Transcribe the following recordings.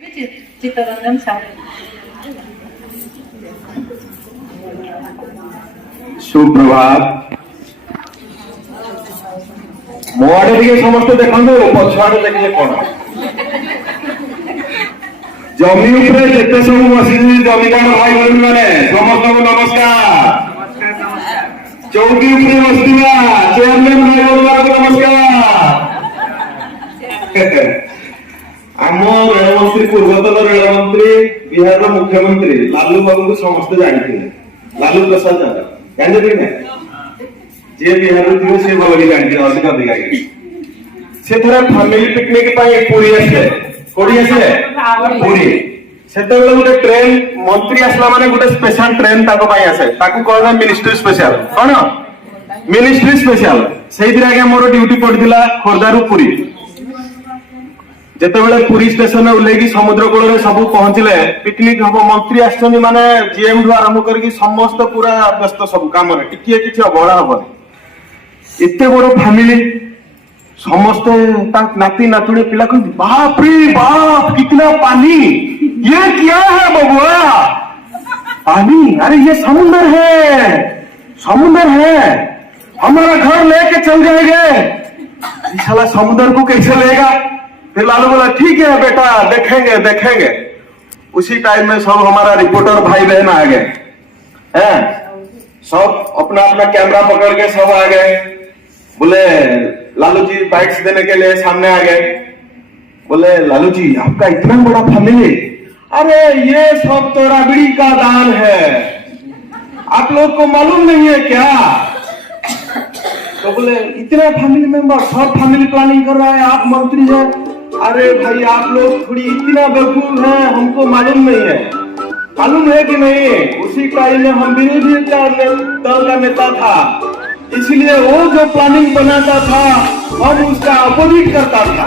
चित्तरंजन साहू। सुप्रभात। मोड़े टे समस्त देखो पछुआड़े देखिए कौन जमी उपरे जिते सब बसी जमीदार भाई बहन मैंने समस्त को नमस्कार। चौकी उपरे बसवा चेयरमैन भाई बहन को नमस्कार। आम रेलमंत्री पूर्वतन रेलमंत्री बिहार मुख्यमंत्री लालू बाबू को समस्त जानते लालू प्रसाद यादव जानते ना जे बिहार थे से भल जानते अधिक अधिक से थोड़ा फैमिली पिकनिक पुरी आसे कोड़ी आसे पुरी से गोटे ट्रेन मंत्री आसला माने गोटे स्पेशल ट्रेन आसे कहना मिनिस्ट्री स्पेशल कौन मिनिस्ट्री स्पेशल से मोर ड्यूटी पड़ता खोर्धारू पुरी जिते पुरी स्टेशन ओल्लैकी समुद्र कूल सब पहुंचले पिकनिक हम मंत्री आसछन माने जीएम ठू आरंभ करके समस्त पूरा व्यस्त सब काम टिके किसी अवहेला हबनी एते बड़ फैमिली समस्त नाती नातुणी पिला बाप रे बाप कितना पानी ये क्या है बबुआ पानी अरे ये समुद्र है हमारा घर लेके चल जाएंगे साला समुद्र को कैसे लेगा। फिर लालू बोला ठीक है बेटा देखेंगे देखेंगे। उसी टाइम में सब हमारा रिपोर्टर भाई बहन आ गए हैं सब अपना अपना कैमरा पकड़ के सब आ गए। बोले लालू जी बाइट्स देने के लिए सामने आ गए। बोले लालू जी आपका इतना बड़ा फैमिली अरे ये सब तो राबड़ी का दान है आप लोग को मालूम नहीं है क्या। तो बोले इतना फैमिली मेंबर सब फैमिली प्लानिंग कर रहा है आप मंत्री हैं। अरे भाई आप लोग थोड़ी इतना बेवकूफ हैं हमको मालूम नहीं है। मालूम है कि नहीं उसी टाइम में हम विरोधी दल का नेता था इसलिए वो जो प्लानिंग बनाता था हम उसका अपोजिट करता था।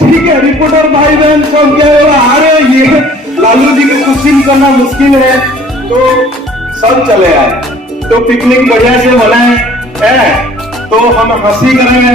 ठीक है रिपोर्टर भाई बहन सब क्या बोला अरे ये लालू जी को क्वेश्चन करना मुश्किल है तो सब चले आए। तो पिकनिक बढ़िया से बनाए है तो हम हंसी करेंगे।